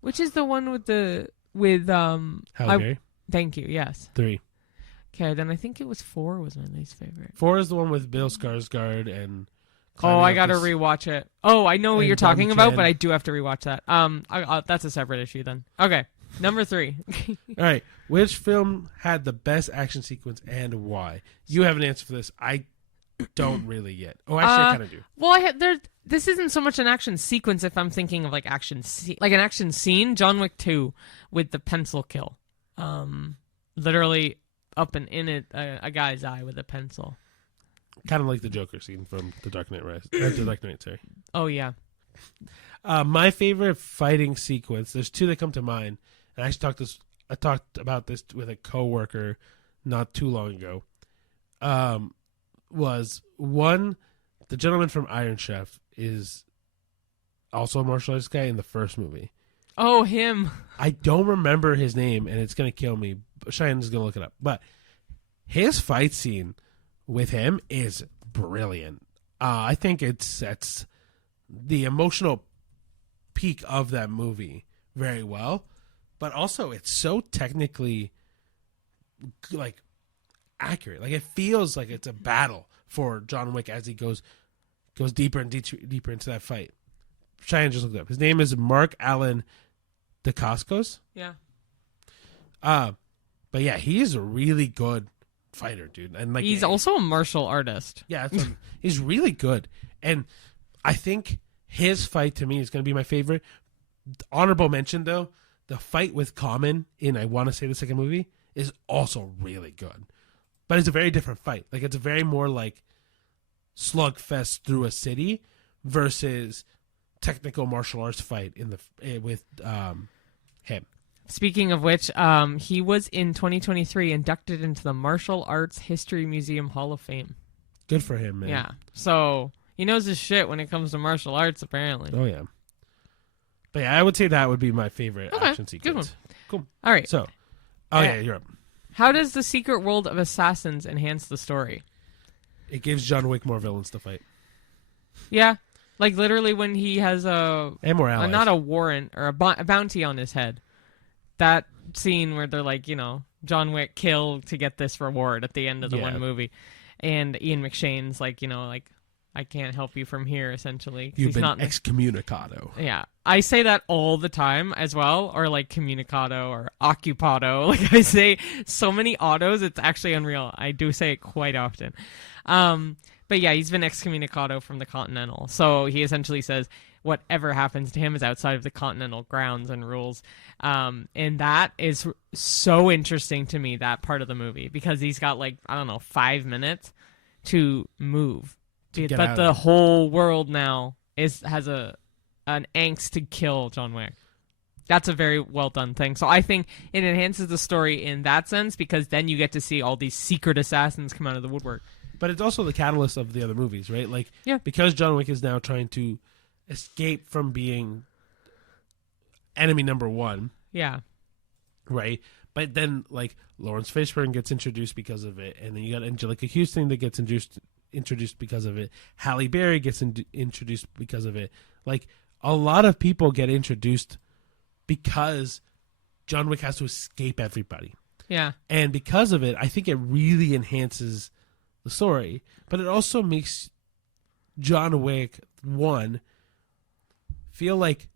Which is the one with Halle Berry? Thank you. Yes. 3. Okay, then I think it was 4 was my least favorite. 4 is the one with Bill Skarsgård and. Oh, I gotta rewatch it. Oh, I know what you're talking about, Chen. but I do have to rewatch that. That's a separate issue then. Okay, number 3. All right, which film had the best action sequence and why? You have an answer for this. I don't really yet. Oh, actually, I kind of do. Well, this isn't so much an action sequence. If I'm thinking of like like an action scene, John Wick 2 with the pencil kill, literally up and in it a guy's eye with a pencil. Kind of like the Joker scene from The Dark Knight Rises. The Dark Knight, sorry. Oh yeah. My favorite fighting sequence. There's 2 that come to mind, and I talked about this with a coworker not too long ago. Was one, the gentleman from Iron Chef is also a martial arts guy in the first movie. Oh, him. I don't remember his name, and it's gonna kill me. Cheyenne is gonna look it up, but his fight scene with him is brilliant. I think it sets the emotional peak of that movie very well, but also it's so technically like accurate. Like, it feels like it's a battle for John Wick as he goes deeper and deeper into that fight. Cheyenne just looked it up. His name is Mark Allen DeCascos. Yeah. But yeah, he's a really good fighter, dude, and like He's also a martial artist. Yeah, he's really good, and I think his fight to me is going to be my favorite. Honorable mention though, the fight with Common in I want to say the second movie is also really good, but it's a very different fight. Like, it's a very more like slugfest through a city versus technical martial arts fight with him. Speaking of which, he was in 2023 inducted into the Martial Arts History Museum Hall of Fame. Good for him, man. Yeah. So he knows his shit when it comes to martial arts, apparently. Oh, yeah. But yeah, I would say that would be my favorite action sequence. Good one. Cool. All right. So, yeah, you're up. How does the secret world of assassins enhance the story? It gives John Wick more villains to fight. Yeah. Like, literally when he has and more allies. not a warrant or a bounty on his head. That scene where they're like, John Wick kill to get this reward at the end of the one movie. And Ian McShane's like, I can't help you from here, essentially. You've been excommunicado. Yeah. I say that all the time as well, or like communicado or occupado. Like, I say so many autos, it's actually unreal. I do say it quite often. But yeah, he's been excommunicado from the Continental. So he essentially says whatever happens to him is outside of the Continental grounds and rules. And that is so interesting to me, that part of the movie, because he's got 5 minutes to move. But the whole world now has an angst to kill John Wick. That's a very well done thing. So I think it enhances the story in that sense, because then you get to see all these secret assassins come out of the woodwork. But it's also the catalyst of the other movies, right? Because John Wick is now trying to escape from being enemy number 1. Yeah. Right? But then, Lawrence Fishburne gets introduced because of it, and then you got Angelica Houston that gets introduced because of it. Halle Berry gets introduced because of it. A lot of people get introduced because John Wick has to escape everybody. Yeah. And because of it, I think it really enhances the story. But it also makes John Wick 1 feel like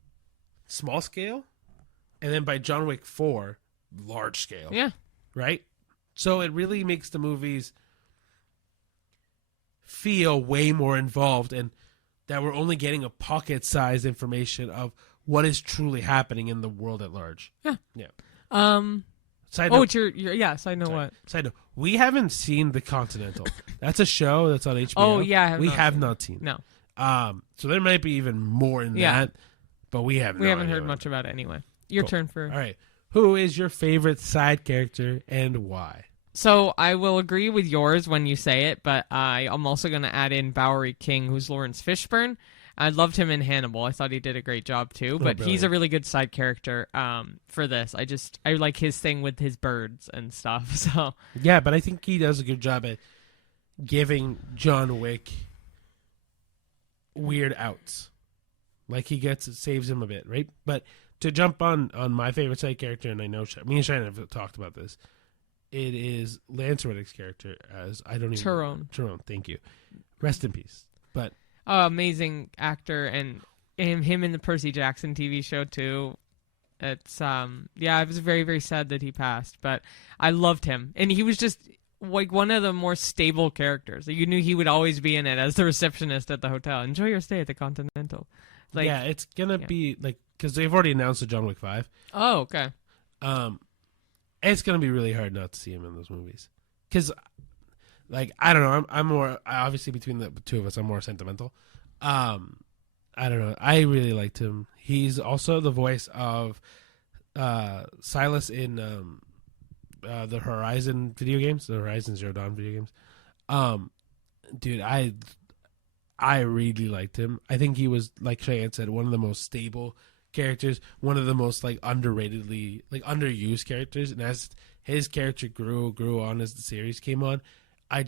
small scale, and then by John Wick 4, large scale. Yeah. Right? So it really makes the movies feel way more involved, and that we're only getting a pocket-sized information of what is truly happening in the world at large. Yeah. Yeah. Side note, side note. Side note. We haven't seen The Continental. That's a show that's on HBO. Oh yeah, we have not seen. No. So there might be even more in that, but we haven't heard much about it anyway. Your turn for. All right. Who is your favorite side character and why? So I will agree with yours when you say it, but I'm also going to add in Bowery King, who's Lawrence Fishburne. I loved him in Hannibal. I thought he did a great job too, but he's a really good side character for this. I like his thing with his birds and stuff. So yeah, but I think he does a good job at giving John Wick weird outs. Like he saves him a bit, right? But to jump on my favorite side character, and I know me and Cheyenne have talked about this, it is Lance Reddick's character as Tyrone. Tyrone, thank you. Rest in peace. But amazing actor, and him in the Percy Jackson TV show too. It's it was very, very sad that he passed, but I loved him, and he was just like one of the more stable characters. You knew he would always be in it as the receptionist at the hotel. Enjoy your stay at the Continental. Like, yeah, it's gonna be like because they've already announced the John Wick 5. Oh, okay. It's gonna be really hard not to see him in those movies because, like, I don't know. I'm more obviously between the two of us. I'm more sentimental. I don't know. I really liked him. He's also the voice of Silas in the Horizon video games, the Horizon Zero Dawn video games. Dude, I really liked him. I think he was, like Cheyenne said, one of the most stable characters, one of the most underratedly underused characters. And as his character grew on as the series came on, I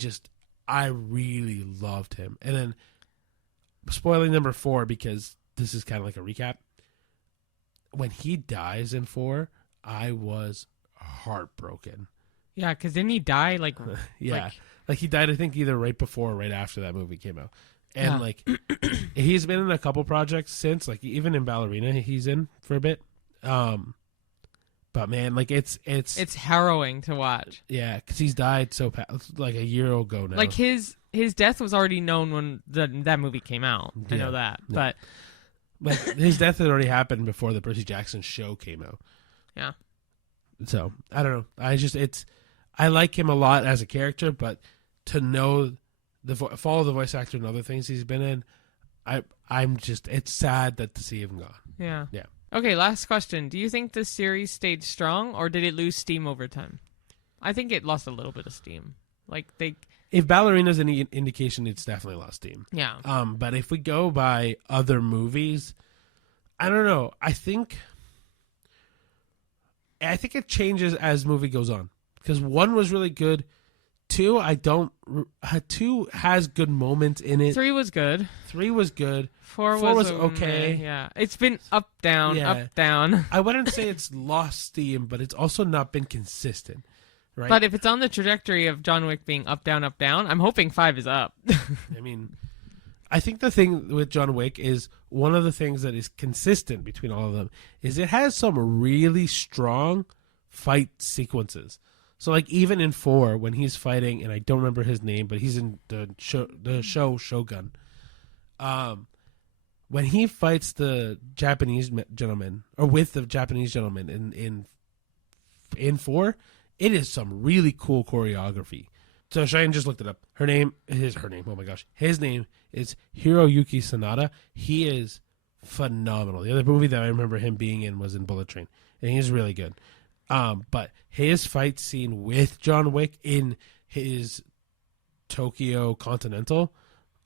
really loved him. And then spoiling number 4 because this is kind of like a recap. When he dies in 4, I was heartbroken. Yeah, because didn't he die yeah, like he died I think either right before or right after that movie came out. And he's been in a couple projects since, like even in Ballerina he's in for a bit. But man, like it's harrowing to watch. Yeah, because he's died like a year ago now. Like his death was already known when that movie came out. I know that, but his death had already happened before the Percy Jackson show came out. Yeah. So I don't know. I like him a lot as a character, but to know follow the voice actor and other things he's been in, it's sad to see him gone. Yeah. Yeah. Okay, last question. Do you think this series stayed strong, or did it lose steam over time? I think it lost a little bit of steam. If Ballerina's any indication, it's definitely lost steam. Yeah. But if we go by other movies, I don't know. I think it changes as movie goes on. Because 1 was really good. 2, 2 has good moments in it. 3 was good. 3 was good. 4 was okay. Yeah. It's been up, down, up, down. I wouldn't say it's lost steam, but it's also not been consistent. Right? But if it's on the trajectory of John Wick being up, down, I'm hoping 5 is up. I mean, I think the thing with John Wick is one of the things that is consistent between all of them is it has some really strong fight sequences. So, like, even in 4, when he's fighting, and I don't remember his name, but he's in the show Shogun. When he fights the Japanese gentleman, or with the Japanese gentleman in 4, it is some really cool choreography. So Cheyenne just looked it up. His name, oh my gosh. His name is Hiroyuki Sanada. He is phenomenal. The other movie that I remember him being in was in Bullet Train, and he's really good. But his fight scene with John Wick in his Tokyo Continental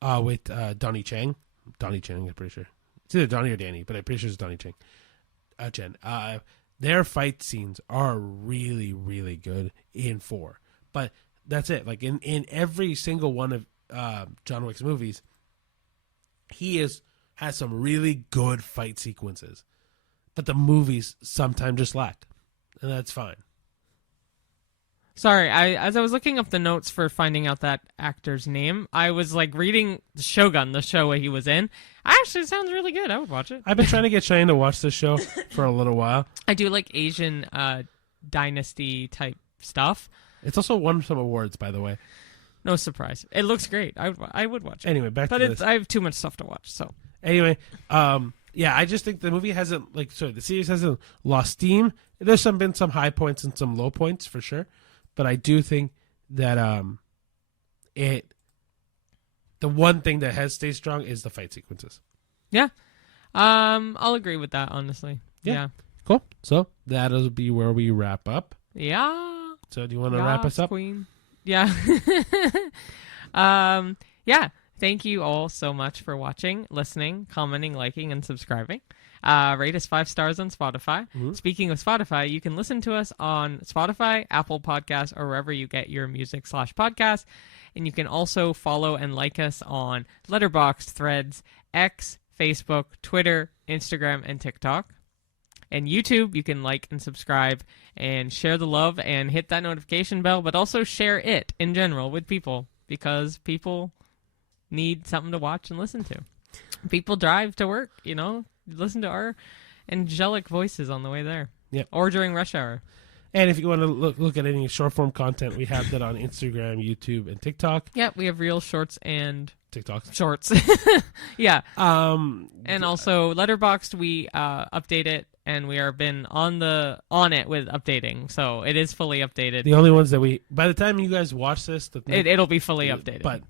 with Donnie Chang, I'm pretty sure. It's either Donnie or Danny, but I'm pretty sure it's Donnie Chang. Chen. Their fight scenes are really, really good in 4. But that's it. Like in every single one of John Wick's movies, he has some really good fight sequences. But the movies sometimes just lack. And that's fine. Sorry, as I was looking up the notes for finding out that actor's name, I was reading Shogun, the show where he was in. Actually, it sounds really good. I would watch it. I've been trying to get Cheyenne to watch this show for a little while. I do like Asian dynasty type stuff. It's also won some awards, by the way. No surprise. It looks great. I would watch it. Anyway, back to this. I have too much stuff to watch. So anyway, yeah, I just think the movie hasn't the series hasn't lost steam. There's been some high points and some low points for sure. But I do think that the one thing that has stayed strong is the fight sequences. Yeah. I'll agree with that, honestly. Yeah. Cool. So that'll be where we wrap up. Yeah. So do you want to wrap us up? Queen. Yeah. Yeah. Thank you all so much for watching, listening, commenting, liking, and subscribing. Rate us 5 stars on Spotify. Mm-hmm. Speaking of Spotify, you can listen to us on Spotify, Apple Podcasts, or wherever you get your music/podcast. And you can also follow and like us on Letterboxd, Threads, X, Facebook, Twitter, Instagram, and TikTok. And YouTube, you can like and subscribe and share the love and hit that notification bell, but also share it in general with people because people need something to watch and listen to. People drive to work, listen to our angelic voices on the way there. Yeah. Or during rush hour. And if you want to look at any short form content, we have that on Instagram, YouTube, and TikTok. Yeah, we have Reels, Shorts, and TikTok Shorts. Yeah. And also Letterboxd, we update it, and we are been on it with updating, so it is fully updated. The only ones that by the time you guys watch this, it'll be fully updated.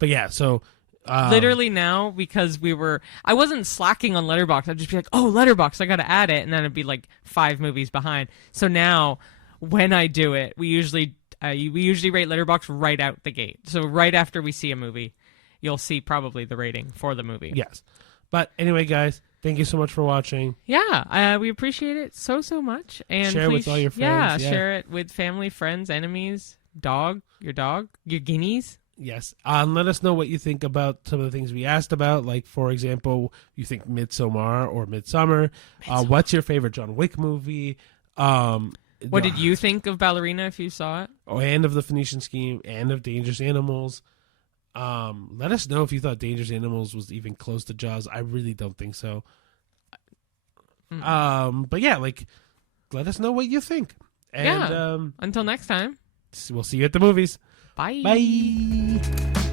But yeah, so. Literally now, because I wasn't slacking on Letterboxd. I'd just be like, oh, Letterboxd, I got to add it. And then it'd be like 5 movies behind. So now when I do it, we usually rate Letterboxd right out the gate. So right after we see a movie, you'll see probably the rating for the movie. Yes. But anyway, guys, thank you so much for watching. Yeah, we appreciate it so much. And share it with all your friends. Yeah, share it with family, friends, enemies, your guineas. Yes. Let us know what you think about some of the things we asked about. Like, for example, you think Midsommar or Midsummer. What's your favorite John Wick movie? What did you think of Ballerina if you saw it? And of the Phoenician Scheme and of Dangerous Animals. Let us know if you thought Dangerous Animals was even close to Jaws. I really don't think so. But yeah, let us know what you think. And until next time. We'll see you at the movies. Bye. Bye.